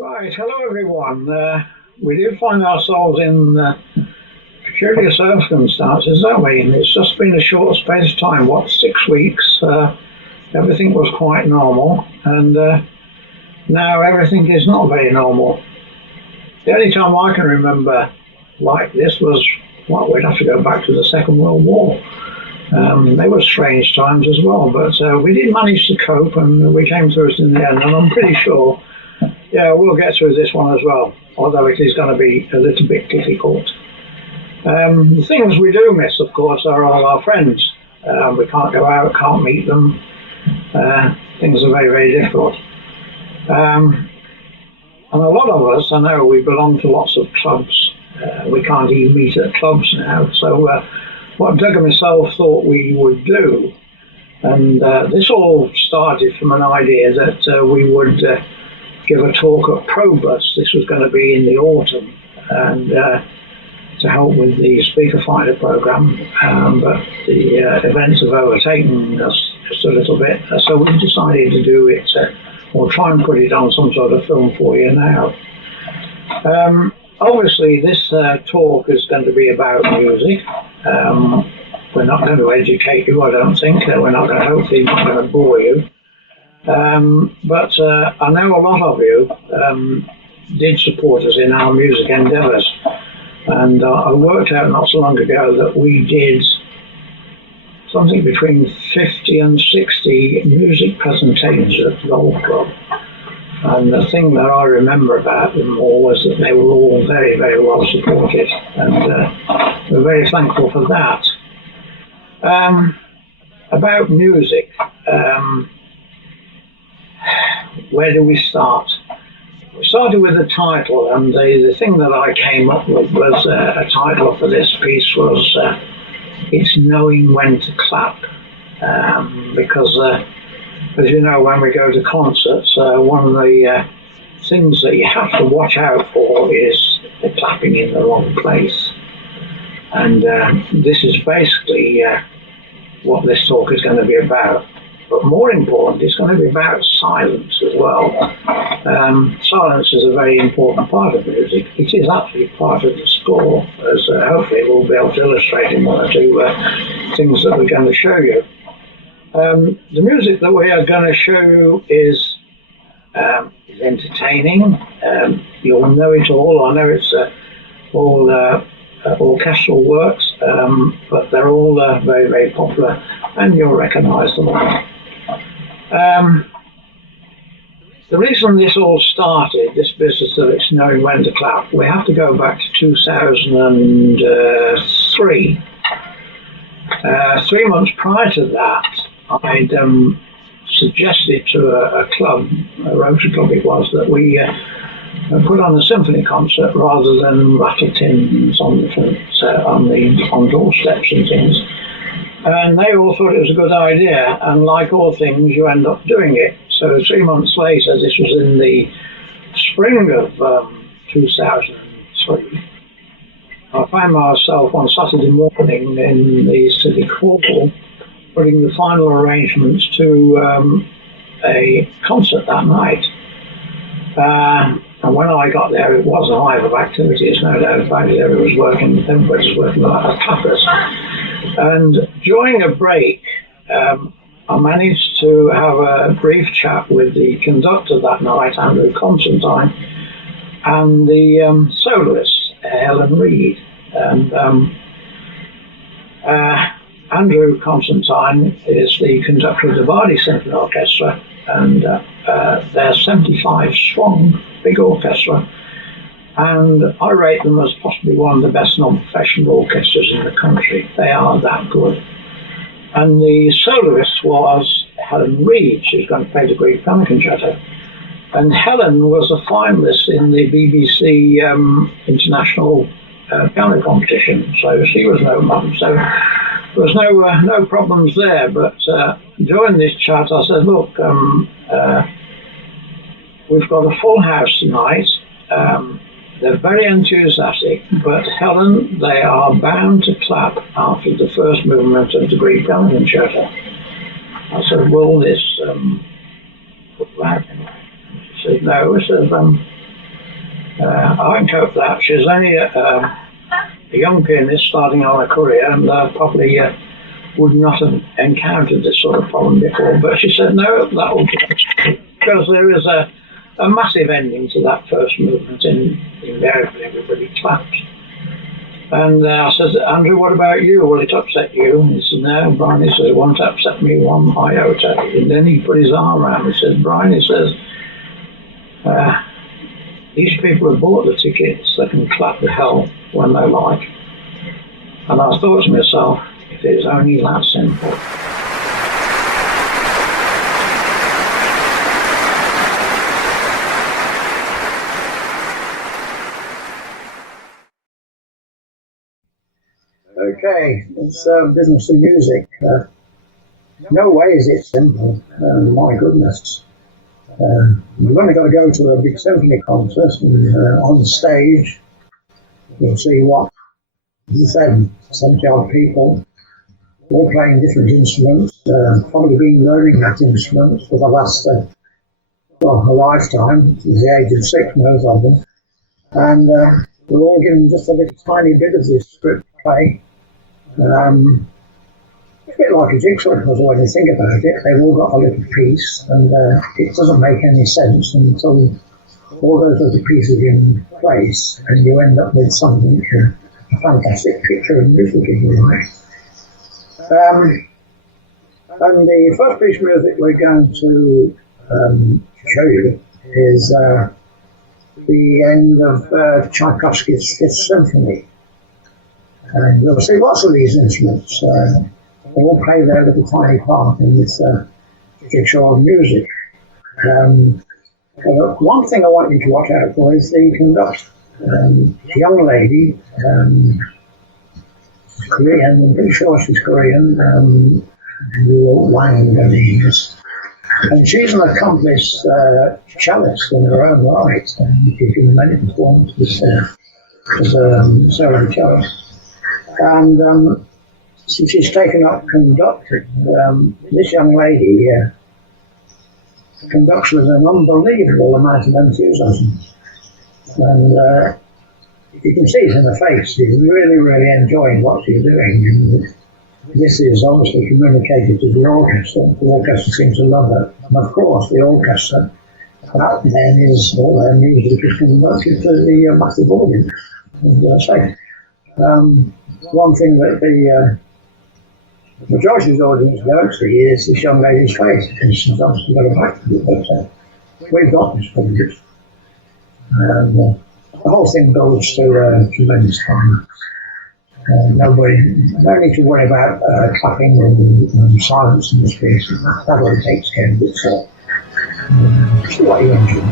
Right, hello everyone. We did find ourselves in peculiar circumstances, don't we? And it's just been a short space of time, what, 6 weeks? Everything was quite normal, and now everything is not very normal. The only time I can remember like this was, well, we'd have to go back to the Second World War. They were strange times as well, but we did manage to cope and we came through it in the end, and I'm pretty sure, yeah, we'll get through this one as well, although it is going to be a little bit difficult. The things we do miss, of course, are all our friends. We can't go out, can't meet them. Things are very, very difficult. And a lot of us, I know, we belong to lots of clubs. We can't even meet at clubs now. So what Doug and myself thought we would do, and this all started from an idea that we would give a talk at Probus. This was going to be in the autumn, and to help with the speaker finder program, but the events have overtaken us just a little bit, so we decided to do it, or try and put it on some sort of film for you now. Obviously this talk is going to be about music. We're not going to educate you, I don't think. We're not going to, hopefully not going to bore you. But I know a lot of you did support us in our music endeavours, and I worked out not so long ago that we did something between 50 and 60 music presentations at the Golf Club. And the thing that I remember about them all was that they were all very, very well supported, and we're very thankful for that. About music, where do we start? We started with the title, and the thing that I came up with was a title for this piece was It's Knowing When to Clap, because as you know, when we go to concerts, one of the things that you have to watch out for is the clapping in the wrong place. And this is basically what this talk is going to be about. But more important, it's going to be about silence as well. Silence is a very important part of music. It is actually part of the score, as hopefully we'll be able to illustrate in one or two things that we're going to show you. The music that we are going to show you is entertaining. You'll know it all. I know it's all orchestral works, but they're all very, very popular, and you'll recognise them all. The reason this all started, this business of It's Knowing When to Clap, we have to go back to 2003. 3 months prior to that, I'd suggested to a club, a Rotary Club it was, that we put on a symphony concert rather than rattle tins on doorsteps and things. And they all thought it was a good idea, and like all things, you end up doing it. So 3 months later, this was in the spring of 2003, I found myself on Saturday morning in the City Hall putting the final arrangements to a concert that night. And when I got there, it was a hive of activities, no doubt about it. Everybody's working like clappers. And during a break, I managed to have a brief chat with the conductor that night, Andrew Constantine, and the soloist, Helen Reid. And Andrew Constantine is the conductor of the Bardi Symphony Orchestra, and they're 75 strong, big orchestra, and I rate them as possibly one of the best non-professional orchestras in the country. They are that good. And the soloist was Helen Reid. She's going to play the Grieg Piano Concerto. And Helen was a finalist in the BBC International Piano Competition, so she was no mum. So there was no problems there. But during this chat, I said, look, we've got a full house tonight. They're very enthusiastic, but Helen, they are bound to clap after the first movement of the Grieg Piano Concerto. I said, will this look right? She said, no. I said, I can cope with that. She's only a young pianist starting on her career, and probably would not have encountered this sort of problem before. But she said, no, that will do. Because there is a massive ending to that first movement, and invariably everybody claps. And I said, Andrew, what about you? Will it upset you? And he said, no. Brian, he says, it won't upset me one iota. And then he put his arm around me and said, Brian, he says, these people have bought the tickets, they can clap the hell when they like. And I thought to myself, if it's only that simple. Okay, it's business of music. No way is it simple. My goodness. We've only got to go to a big symphony concert, and on stage you'll see what he said, 70-odd people, all playing different instruments, probably been learning that instrument for the last a lifetime, to the age of 6, most of them, and we're all given just a little tiny bit of this script to play. It's a bit like a jigsaw puzzle when you think about it. They've all got a little piece, and it doesn't make any sense until all those little pieces in place, and you end up with something, a fantastic picture of music in your life. And the first piece of music we're going to show you is the end of Tchaikovsky's Fifth Symphony. And you'll see lots of these instruments all play their little tiny part in this jigsaw of music. One thing I want you to watch out for is the conductor. The young lady, she's Korean, I'm pretty sure she's Korean, Wang, her name is. And she's an accomplished cellist in her own right, and she's given many performances as a solo cellist. And since she's taken up conducting, this young lady conducts with an unbelievable amount of enthusiasm. And you can see it in her face. She's really, really enjoying what she's doing. And this is obviously communicated to the orchestra. The orchestra seems to love her. And of course, the orchestra, that then is all their music is conducted to the massive audience. And one thing that the majority of the audience don't see is this young lady's face, and she's obviously got a back to it, but we've got this footage. And the whole thing goes through tremendous fun. No need to worry about clapping and silence in this case. That already takes care of itself. See what you enjoy.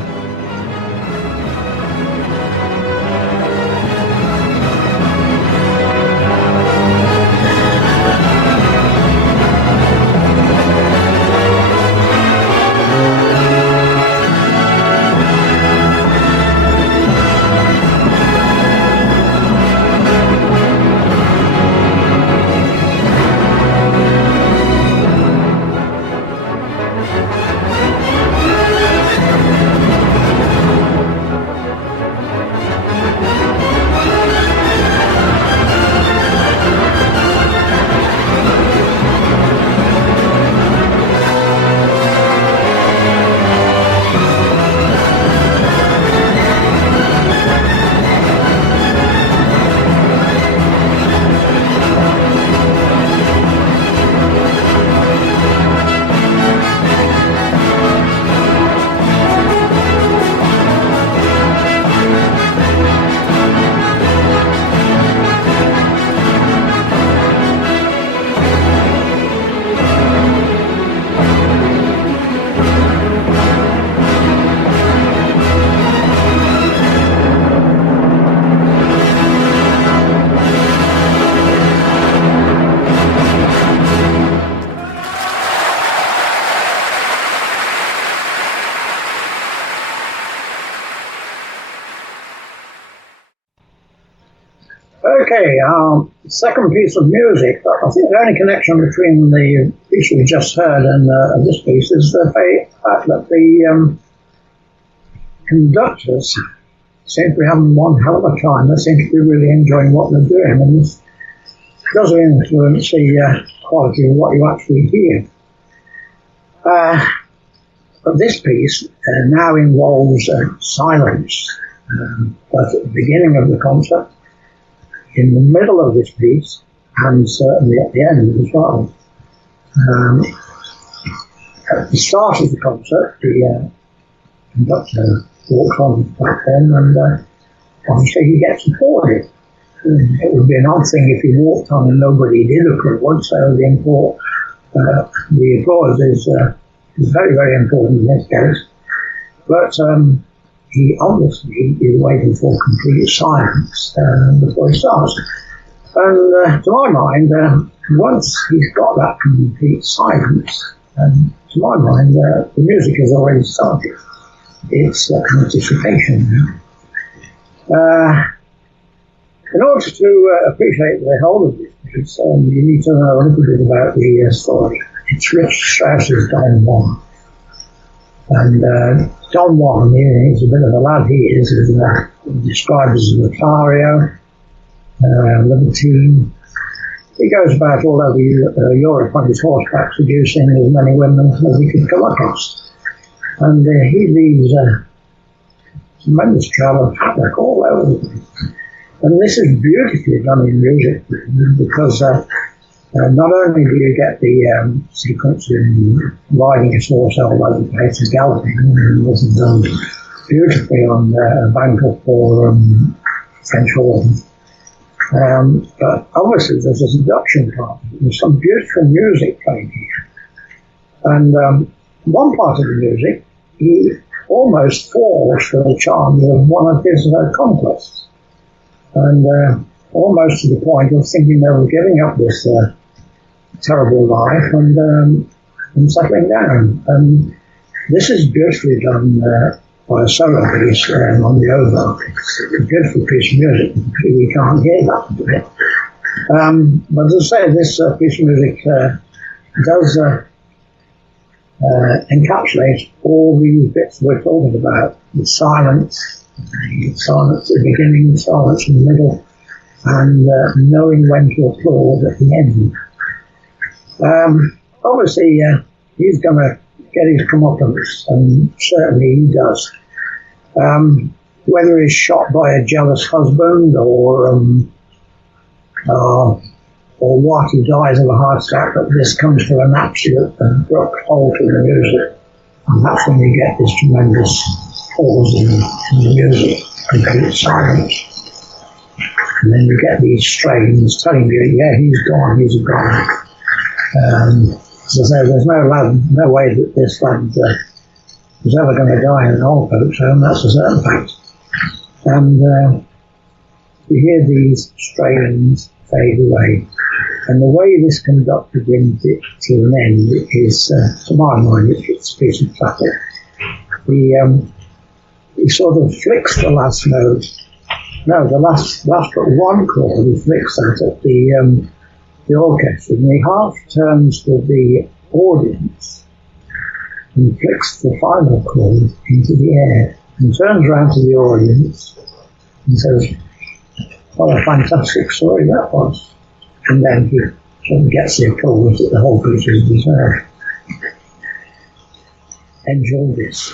Okay, second piece of music. I think the only connection between the piece we just heard and this piece is the fact that the conductors seem to be having one hell of a time. They seem to be really enjoying what they're doing, and this does influence the quality of what you actually hear. But this piece now involves silence, both at the beginning of the concert, in the middle of this piece, and certainly at the end as well. At the start of the concert, the conductor walks on the platform, and obviously he gets applauded. It would be an odd thing if he walked on and nobody did applaud, so the applause is very, very important in this case. But he obviously is waiting for complete silence before he starts. And to my mind, once he's got that complete silence, to my mind, the music has already started. It's anticipation now. In order to appreciate the whole of this piece, you need to know a little bit about the story. It's Richard Strauss's Don Juan. And Don Juan, he's a bit of a lad, he is described as a Lothario, libertine. He goes about all over Europe on his horseback, seducing as many women as he could come across. And he leaves a tremendous trail of havoc all over the place. And this is beautifully done in music, because not only do you get the sequence in riding a horse all over the place and galloping, and this is done beautifully on a bank of four French horses. But obviously there's a seduction part. There's some beautiful music playing here. And one part of the music, he almost falls for the charms of one of his conquests. And almost to the point of thinking of giving up this terrible life and settling down. And this is beautifully done by a solo piece on the oboe. It's a beautiful piece of music. We can't hear that bit. But as I say, this piece of music does encapsulate all these bits we're talking about. The silence at the beginning, the silence in the middle, and knowing when to applaud at the end. Obviously, he's going to get his comeuppance, and certainly he does. Whether he's shot by a jealous husband or what, he dies of a heart attack, but this comes to an absolute abrupt halt in the music, and that's when you get this tremendous pause in the music, complete silence. And then you get these strains telling you, yeah, he's gone, he's gone. So there's no way that this lad was ever going to die in an old folks home, that's a certain fact. And you hear these strains fade away. And the way this conductor brings it to an end is, to my mind, it's a piece of classic. He sort of flicks the last note. No, the last but one chord, he flicks that at the orchestra, and he half turns to the audience and flicks the final chord into the air and turns around to the audience and says, what a fantastic story that was. And then he sort of gets the applause that the whole piece is deserved. Enjoy this.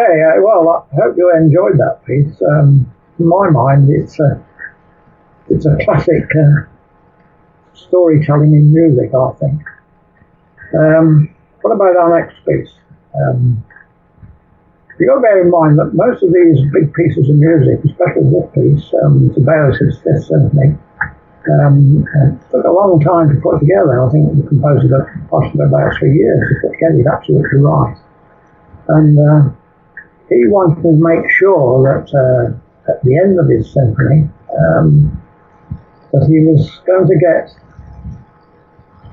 Okay, well, I hope you enjoyed that piece. In my mind, it's a classic storytelling in music, I think. What about our next piece? You've got to bear in mind that most of these big pieces of music, especially this piece, Sibelius' Fifth Symphony, took a long time to put together. I think the composer got possibly about 3 years to put together. He's absolutely right. And he wanted to make sure that at the end of his symphony, that he was going to get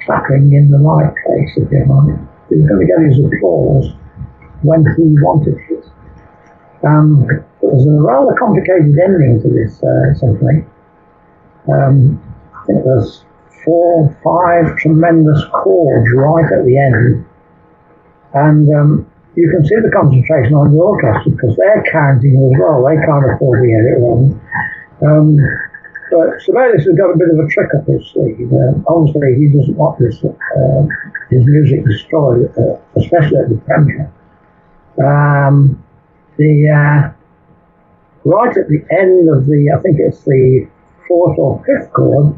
clapping in the right place, if you like. He was going to get his applause when he wanted it. There was a rather complicated ending to this symphony. I think there's 4 or 5 tremendous chords right at the end. And you can see the concentration on the orchestra because they're counting as well. They can't afford to get it wrong. But Sibelius has got a bit of a trick up his sleeve. Obviously, he doesn't want his music destroyed, especially at the premiere. Right at the end of I think it's the 4th or 5th chord,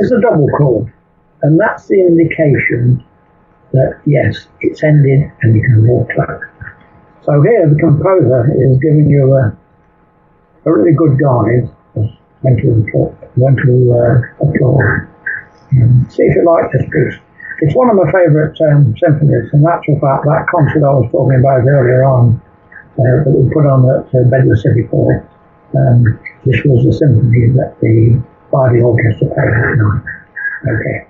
is a double chord. And that's the indication that, yes, it's ended and you can walk clap. So here the composer is giving you a really good guide when to applaud. See if you like this piece. It's one of my favourite symphonies. In actual fact, that concert I was talking about earlier on, that we put on at Bedford City Hall, this was the symphony that the orchestra played that night. Okay.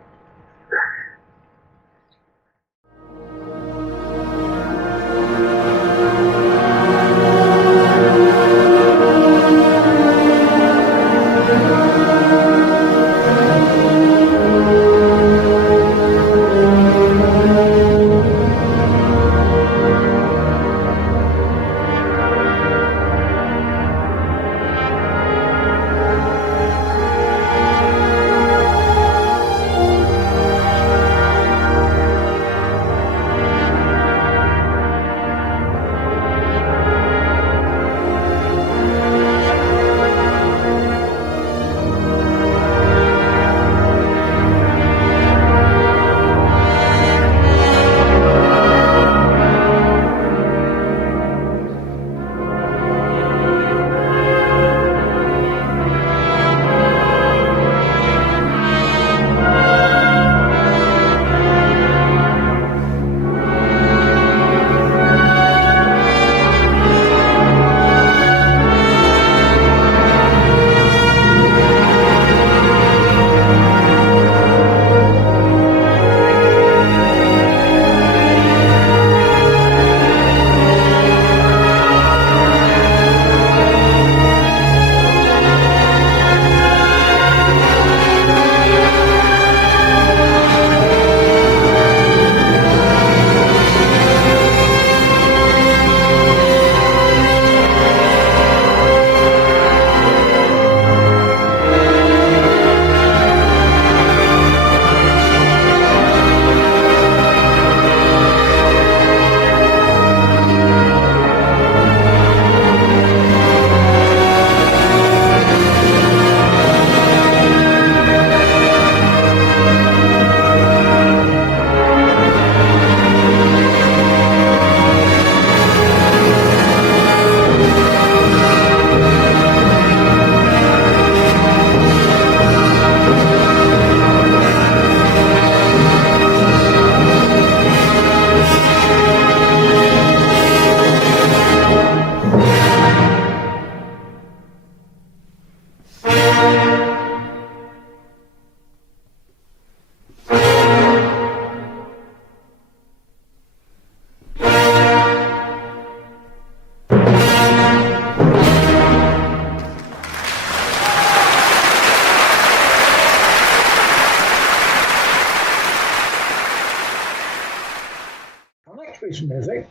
Music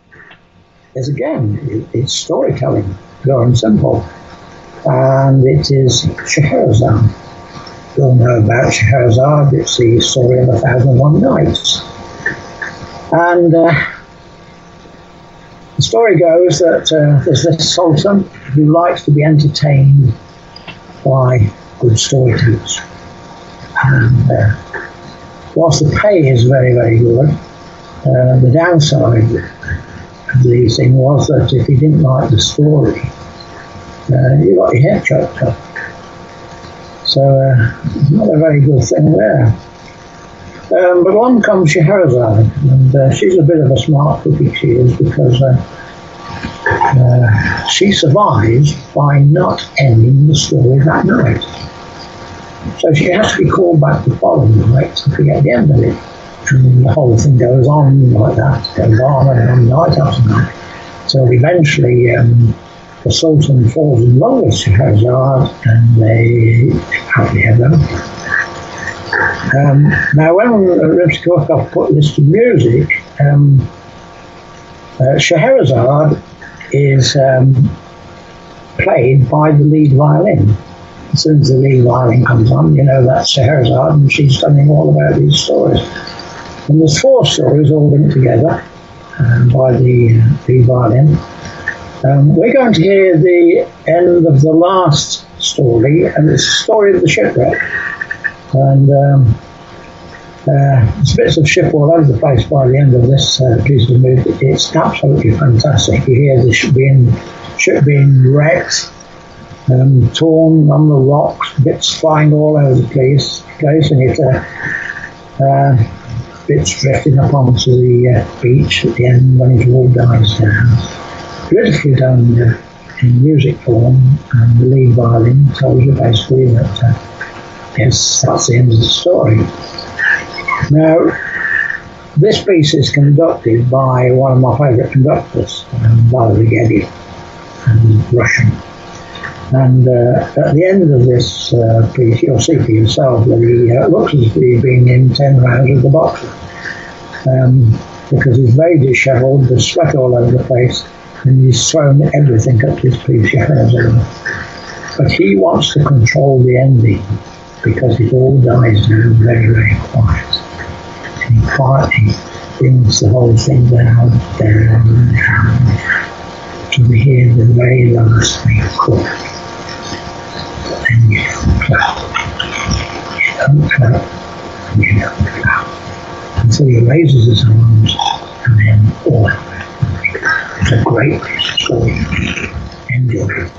is again, it's storytelling, pure and simple, and it is Scheherazade. You all know about Scheherazade. It's the story of 1,001 Nights, and The story goes that there's this sultan who likes to be entertained by good storytellers. And whilst the pay is very, very good, the downside of the thing was that if you didn't like the story, you got your head chopped up. So not a very good thing there. But along comes Scheherazade, and she's a bit of a smart cookie, she is, because she survives by not ending the story that night. So she has to be called back the following night to get the end of it. And the whole thing goes on like that, goes on and on, night after night. So eventually the Sultan falls in love with Scheherazade, and they happily ever after. Now, when Rimsky-Korsakov put this to music, Scheherazade is played by the lead violin. As soon as the lead violin comes on, you know that's Scheherazade, and she's telling all about these stories. And there's 4 stories all linked together by the lead violin. We're going to hear the end of the last story, and it's the story of the shipwreck. And there's bits of ship all over the place by the end of this piece of music. It's absolutely fantastic. You hear the ship being wrecked, torn on the rocks, bits flying all over the place, and it bits drifting up onto the beach at the end when it all dies down. Beautifully done in music form, and the lead violin tells you basically that yes, that's the end of the story. Now, this piece is conducted by one of my favourite conductors, Valery Gergiev, Russian. And at the end of this piece, you'll see for yourself that he looks as if he's been in 10 rounds with the boxer. Because he's very dishevelled, there's sweat all over the place, and he's thrown everything at this piece. But he wants to control the ending, because it all dies down very, very quiet. And he quietly brings the whole thing down, to hear the very last thing called. And you don't clap. You don't clap. And you don't clap. Until he raises his arms, and then all out. It's a great piece of story. Enjoy.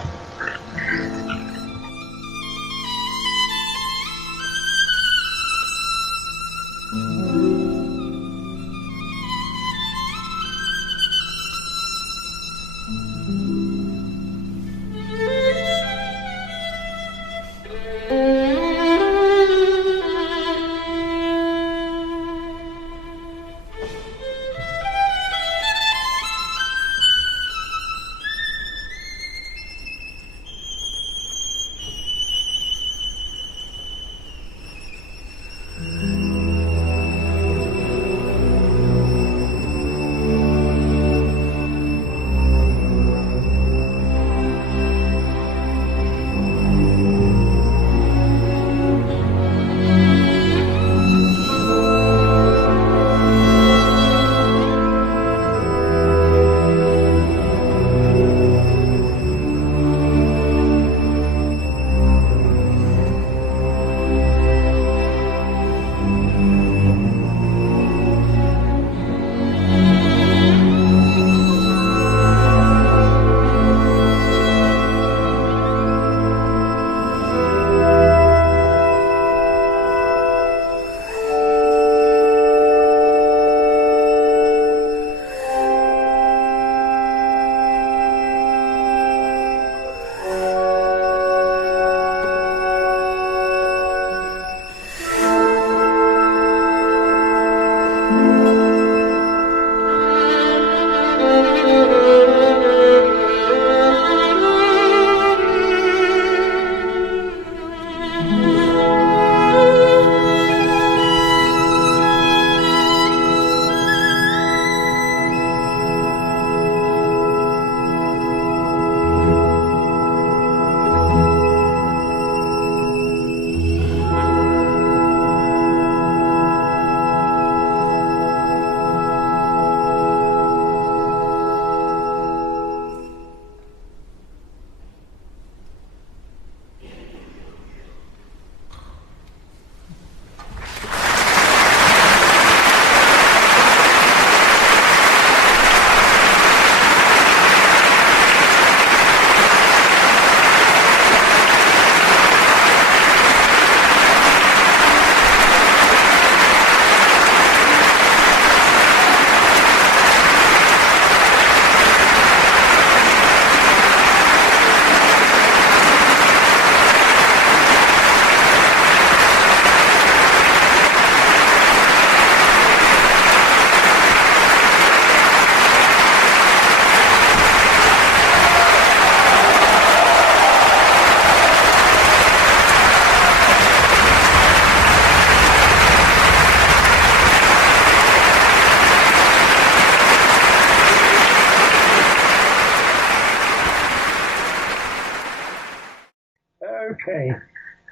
Okay.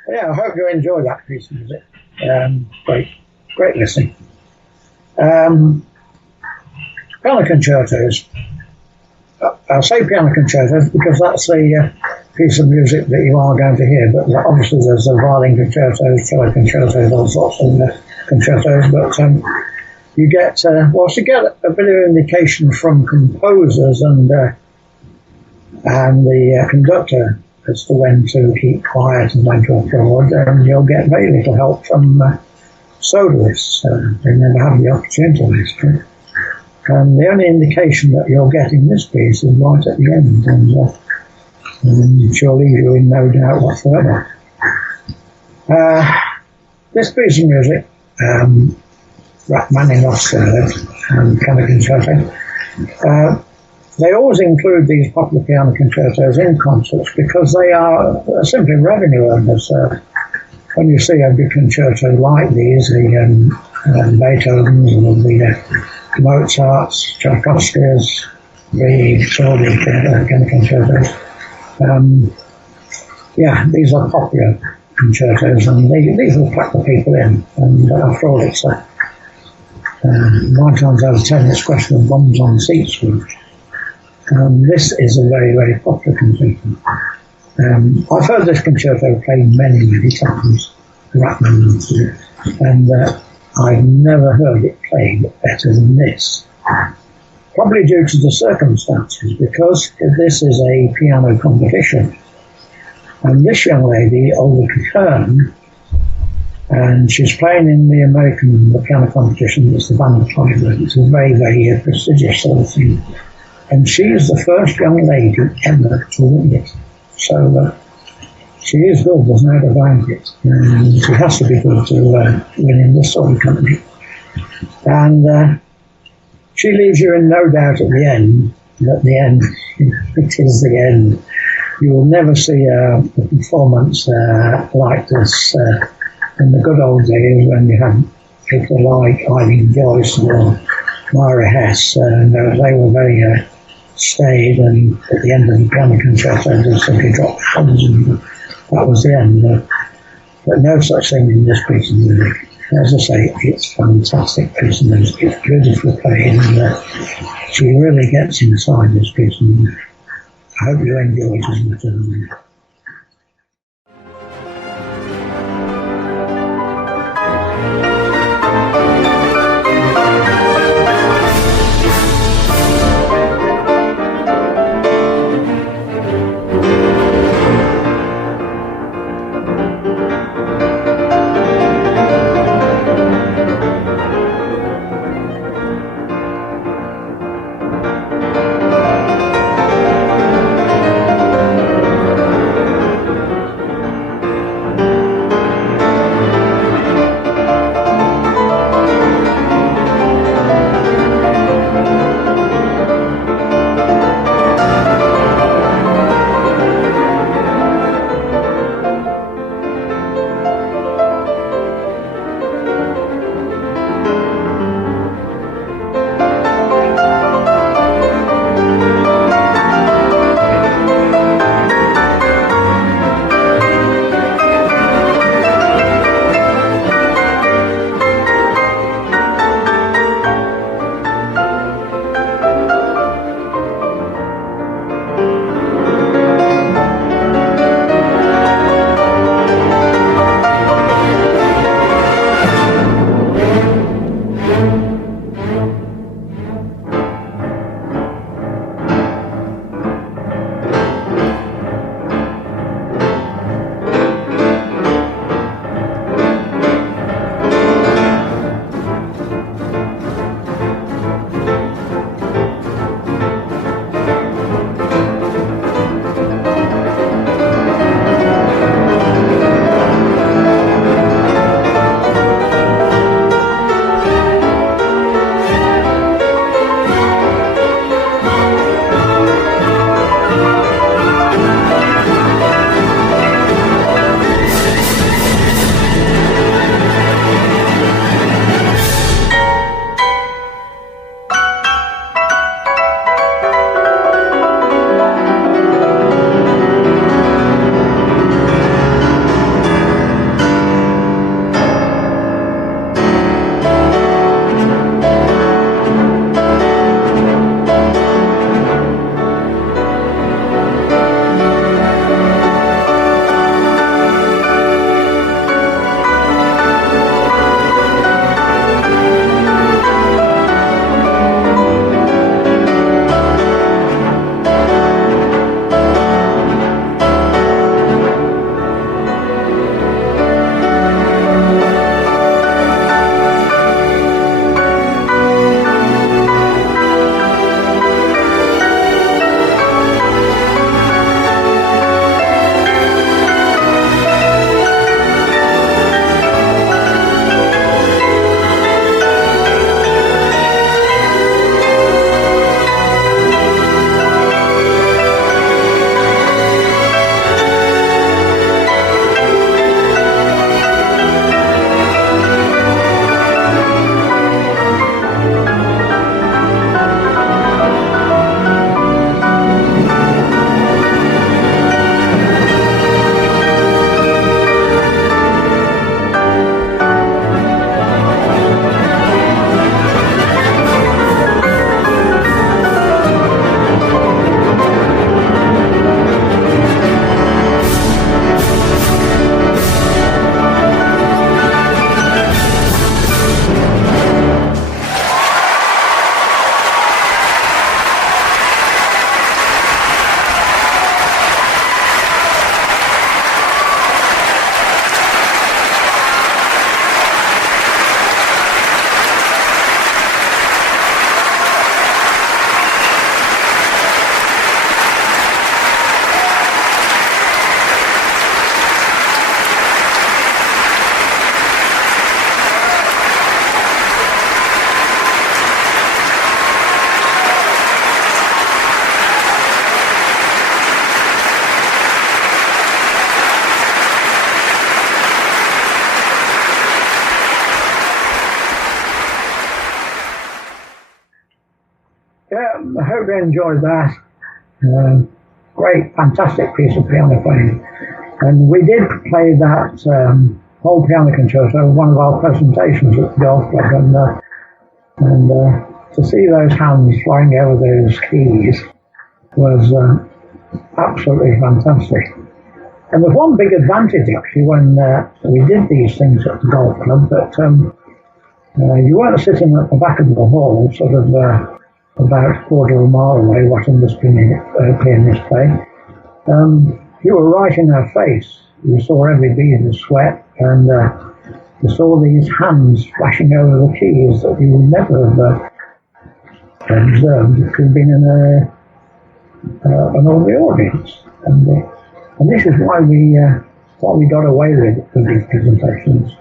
Yeah, I hope you enjoy that piece of music. Great listening. Piano concertos. I'll say piano concertos because that's the piece of music that you are going to hear. But obviously, there's the violin concertos, cello concertos, all sorts of concertos. But you get you get a bit of indication from composers and the conductor as to when to keep quiet and when to applaud, and you'll get very little help from soloists. They never have the opportunity to. And the only indication that you're getting this piece is right at the end, and she'll leave you in no doubt whatsoever. This piece of music, Rachmaninoff's piano concerto, they always include these popular piano concertos in concerts because they are simply revenue earners. When you see a big concerto like these, the Beethoven's and the Mozart's, Tchaikovsky's, the Claudia piano concertos, these are popular concertos, and these will pack the people in. And after all, it's 9 times out of 10, it's a question of bums on seats. This is a very, very popular concerto. I've heard this concerto played many, many times, Rachmaninoff, and I've never heard it played better than this. Probably due to the circumstances, because this is a piano competition. And this young lady, Olga Kern, and she's playing in the piano competition. It's the Van Cliburn. It's a very, very prestigious sort of thing. And she is the first young lady ever to win it. So she is good, there's no denying it. And she has to be good to win in this sort of company. And she leaves you in no doubt at the end, it is the end. You will never see a performance like this in the good old days when you had people like Eileen Joyce or Myra Hess, and they were very staid, and at the end of the piano concerto they simply dropped thumbs, and that was the end. But no such thing in this piece of music. As I say, it's a fantastic piece of music. It's beautifully played, and she really gets inside this piece of music. I hope you enjoy it as much as I do. I hope you enjoyed that. Great, fantastic piece of piano playing. And we did play that whole piano concerto in one of our presentations at the golf club. And to see those hands flying over those keys was absolutely fantastic. And there's one big advantage actually when we did these things at the golf club, that you weren't sitting at the back of the hall, sort of about a quarter of a mile away watching this pianist play. You were right in her face. You saw every bead of sweat, and you saw these hands flashing over the keys that you would never have observed if you'd been in an audience. And this is why we got away with these presentations.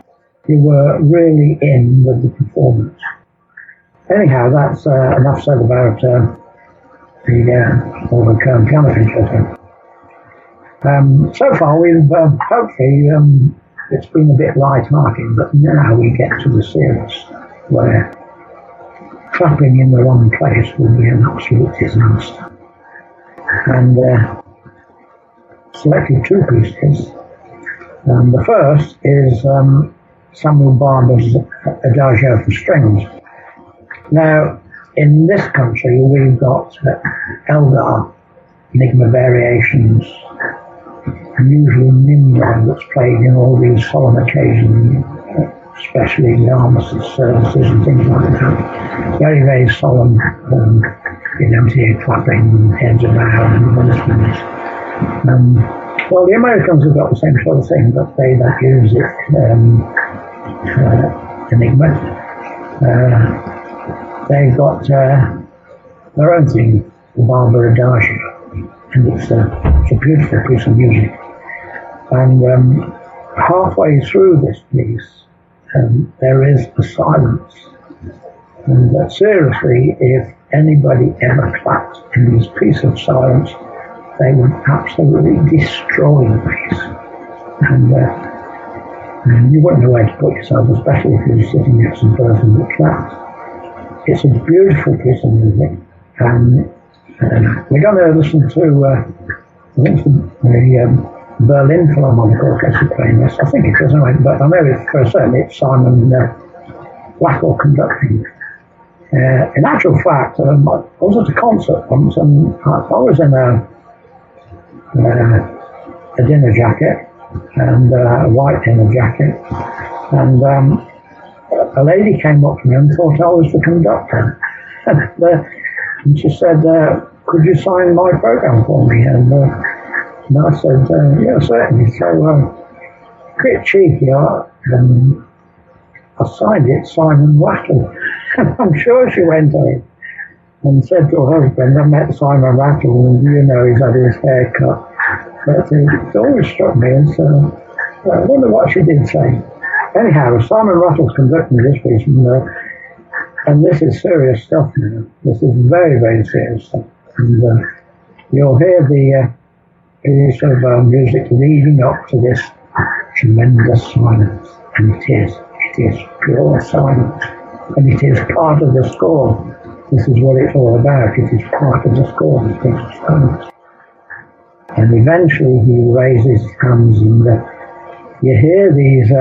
You were really in with the performance. Anyhow, that's enough said about the Kern piano concerto. So far, we've hopefully it's been a bit light-hearted, but now we get to the serious, where clapping in the wrong place will be an absolute disaster. And selected two pieces. The first is Samuel Barber's Adagio for Strings. Now, in this country, we've got Elgar, Enigma Variations, and usually Nimrod, that's played in all these solemn occasions, especially the armistice services and things like that. Very, very solemn, clapping, heads around, and instruments. Well, the Americans have got the same sort of thing, but they don't use it. Enigma. They've got their own thing, the Barber Adagio, and it's a beautiful piece of music. And halfway through this piece, there is a silence. And seriously, if anybody ever clapped in this piece of silence, they would absolutely destroy the piece. And you wouldn't know where to put yourself, especially if you're sitting next to the person that clapped. It's a beautiful piece of music. And we're going to listen to, I think the Berlin Philharmonic Orchestra playing this. I think it is, anyway, but I know for certain it's Simon Blackwell conducting. In actual fact, I was at a concert once, and I was in a dinner jacket, and a white dinner jacket, and a lady came up to me and thought I was the conductor, and she said, could you sign my program for me? And I said, yeah, certainly. So, bit cheeky, I signed it, Simon Rattle. And I'm sure she went on and said to her husband, I met Simon Rattle, and he's had his hair cut. But it always struck me as, I wonder what she did say. Anyhow, Simon Rattle's conducting this piece, and this is serious stuff now. This is very, very serious stuff. And you'll hear the piece of music leading up to this tremendous silence. And it is pure silence. And it is part of the score. This is what it's all about. It is part of the score, this piece of silence. And eventually he raises his hands, and you hear these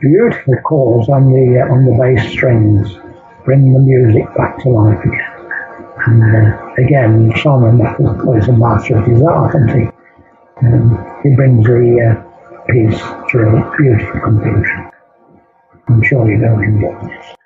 beautiful chords on the bass strings, bring the music back to life again. And again, Simon Rattle is a master of his art, isn't he? He brings the piece to a beautiful conclusion. I'm sure you're going to enjoy this.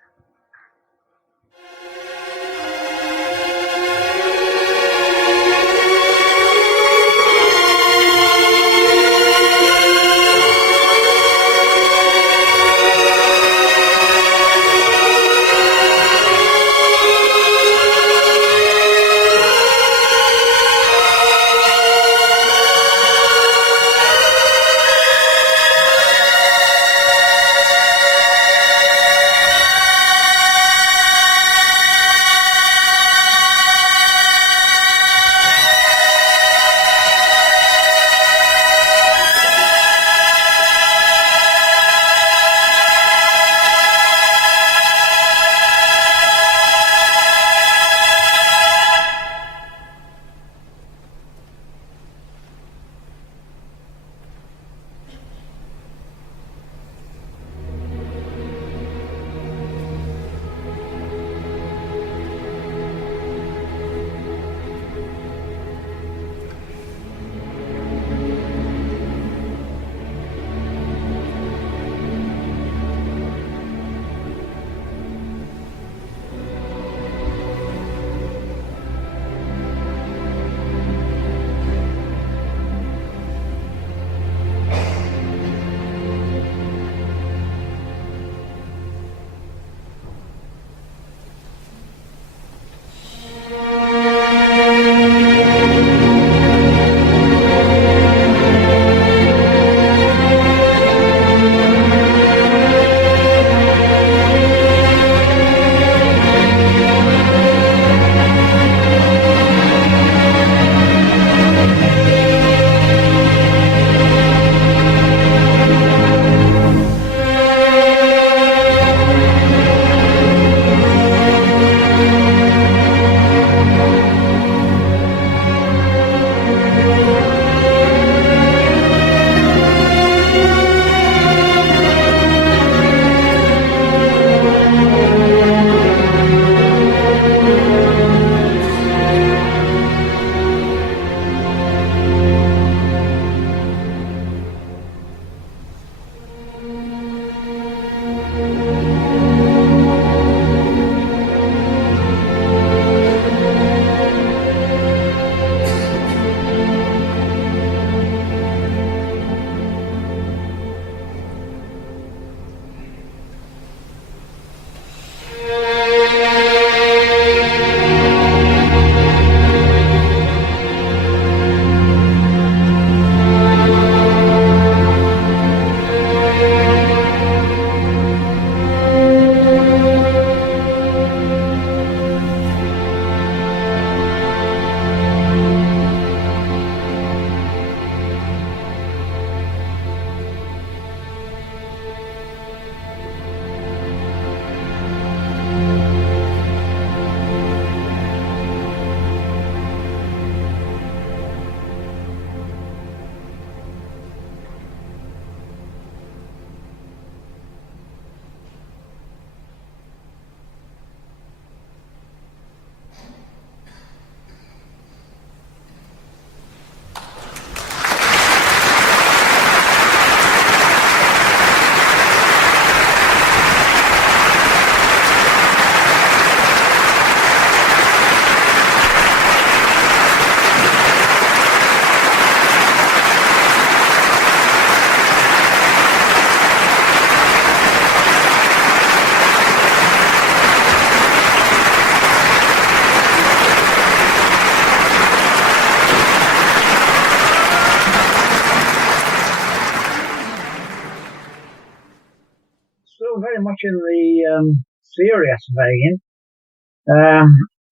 still very much in the serious vein.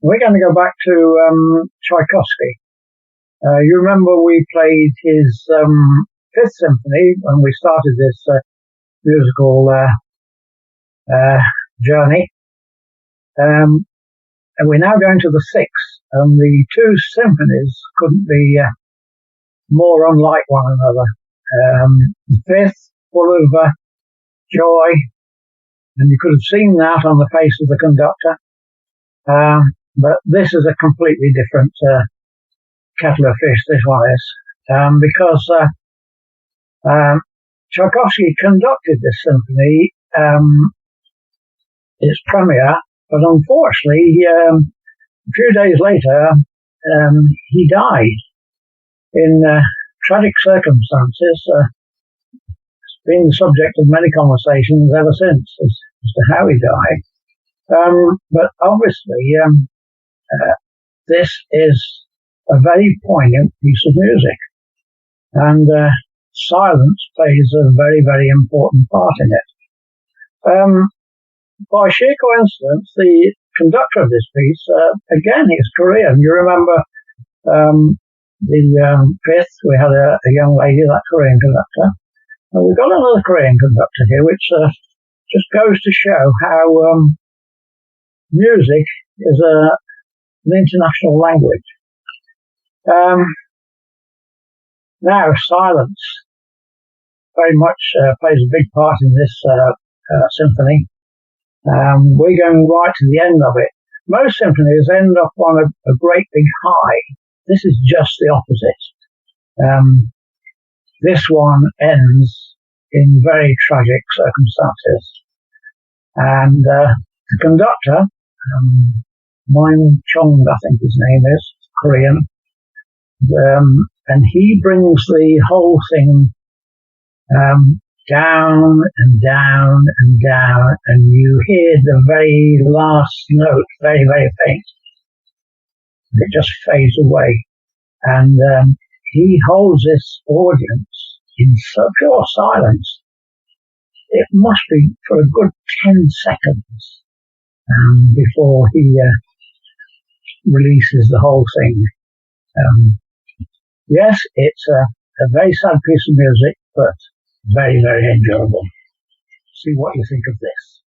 We're going to go back to Tchaikovsky. You remember we played his Fifth Symphony when we started this musical journey. And we're now going to the Sixth, and the two symphonies couldn't be more unlike one another. The Fifth, full of joy, and you could have seen that on the face of the conductor. But this is a completely different kettle of fish, this one is, because Tchaikovsky conducted this symphony, its premiere, but unfortunately, a few days later, he died in tragic circumstances. It's been the subject of many conversations ever since as to how he died. But obviously, this is a very poignant piece of music, and silence plays a very, very important part in it. By sheer coincidence, the conductor of this piece, again, is Korean. You remember the Fifth, we had a young lady, that Korean conductor, and we've got another Korean conductor here, which just goes to show how music is an international language. Now, silence very much plays a big part in this symphony. We're going right to the end of it. Most symphonies end up on a great big high. This is just the opposite. This one ends in very tragic circumstances. And the conductor, Moin Chung, I think his name is, Korean, and he brings the whole thing down and down and down, and you hear the very last note very, very faint. It just fades away, and he holds this audience in so pure silence. It must be for a good 10 seconds before he releases the whole thing. Yes, it's a very sad piece of music, but very, very enjoyable. See what you think of this.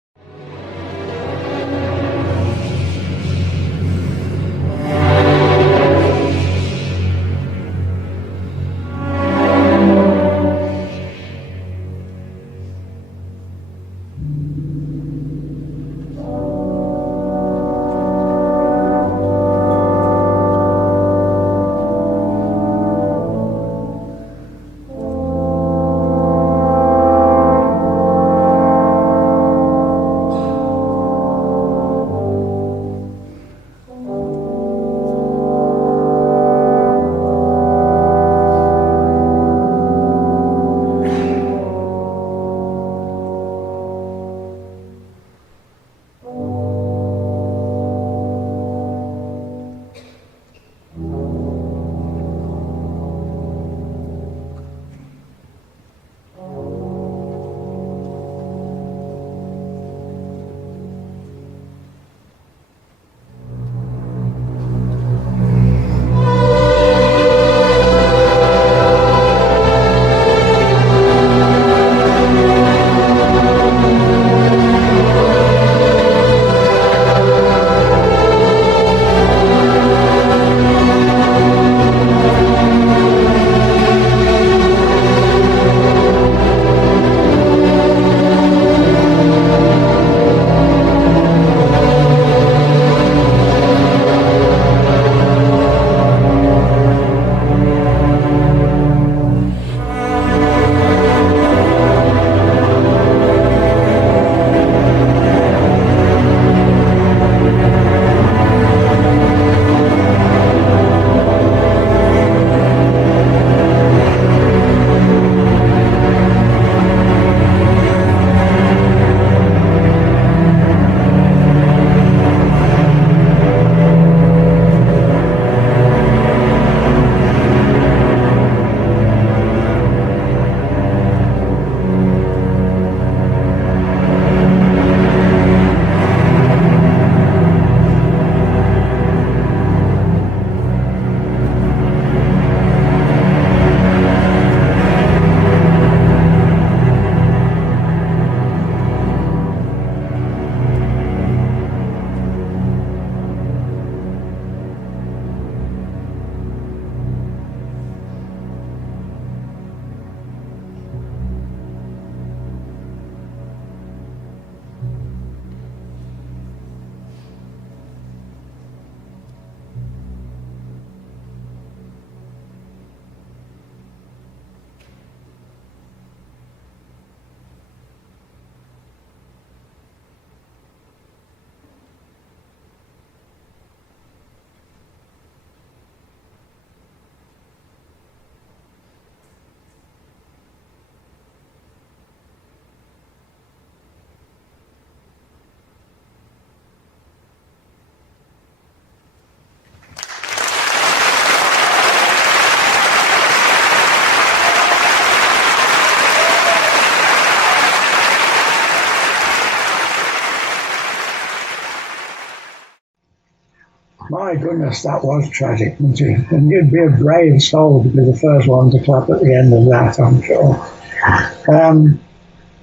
My goodness, that was tragic, wasn't it? And you'd be a brave soul to be the first one to clap at the end of that, I'm sure.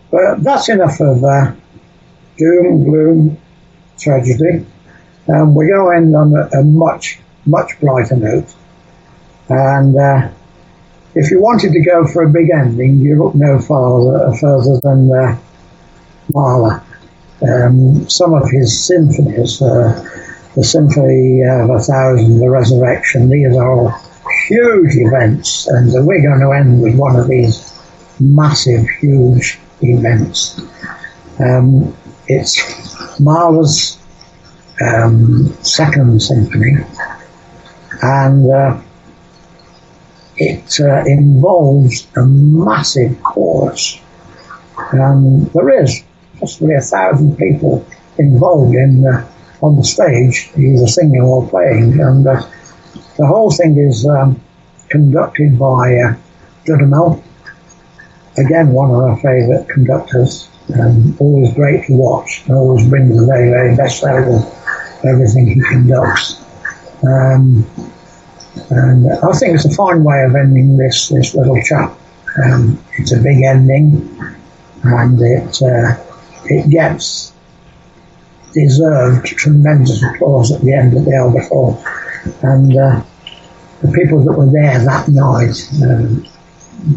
But that's enough of doom, gloom, tragedy. We go in on a much, much brighter note. And if you wanted to go for a big ending, you look no further than Mahler. Some of his symphonies, the Symphony of 1000, the Resurrection, these are all huge events, and we're going to end with one of these massive, huge events. It's Mahler's Second Symphony, and it involves a massive chorus. There is possibly 1,000 people involved on the stage, either singing or playing, and the whole thing is conducted by Dudamel, again one of our favourite conductors, always great to watch, and always brings the very, very best out of everything he conducts. And I think it's a fine way of ending this little chap. It's a big ending, and it gets deserved tremendous applause at the end of the Albert. And the people that were there that night,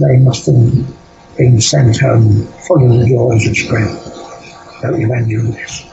they must have been sent home full of the joys of spring. Hope you've enjoyed this.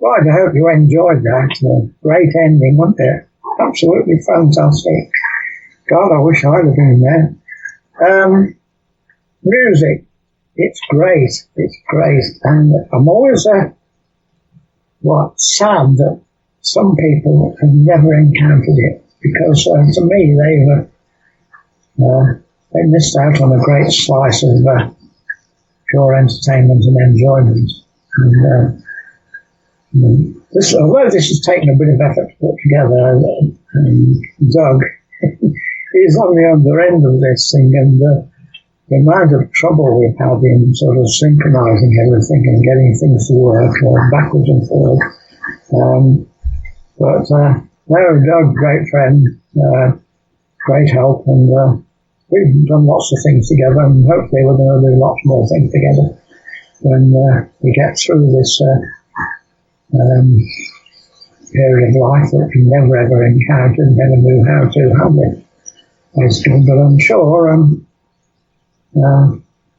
Right, I hope you enjoyed that. Great ending, wasn't it? Absolutely fantastic. God, I wish I'd have been there. Music, it's great. It's great. And I'm always sad that some people have never encountered it, because to me they missed out on a great slice of pure entertainment and enjoyment. And although this has taken a bit of effort to put together, Doug is on the other end of this thing, and the amount of trouble we've had in sort of synchronizing everything and getting things to work backwards and forwards. But no, Doug, great friend, great help, and we've done lots of things together, and hopefully we're going to do lots more things together when we get through this period of life that we never ever encountered, never knew how to handle. But I'm sure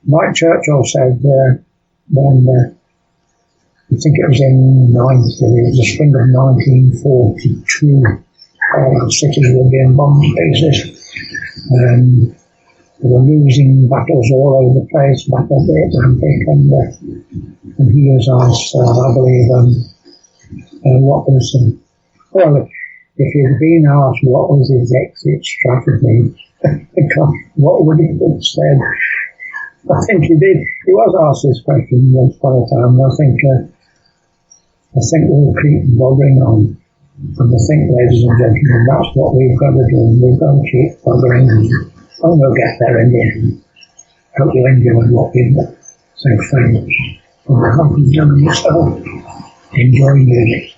Mike Churchill said when I think it was in the spring of 1942, the cities were being bombed to pieces. They were losing battles all over the place, back of the Atlantic, and he was asked, I believe, what was if he'd been asked what was his exit strategy, what would he have said? I think he did. He was asked this question once upon a time, and I think we'll keep buggering on. And I think, ladies and gentlemen, that's what we've got to do. We've got to keep buggering on. And we'll get there in the end. Hope you enjoyed what we've done. Thanks very much. On behalf of John and yourself, enjoy music.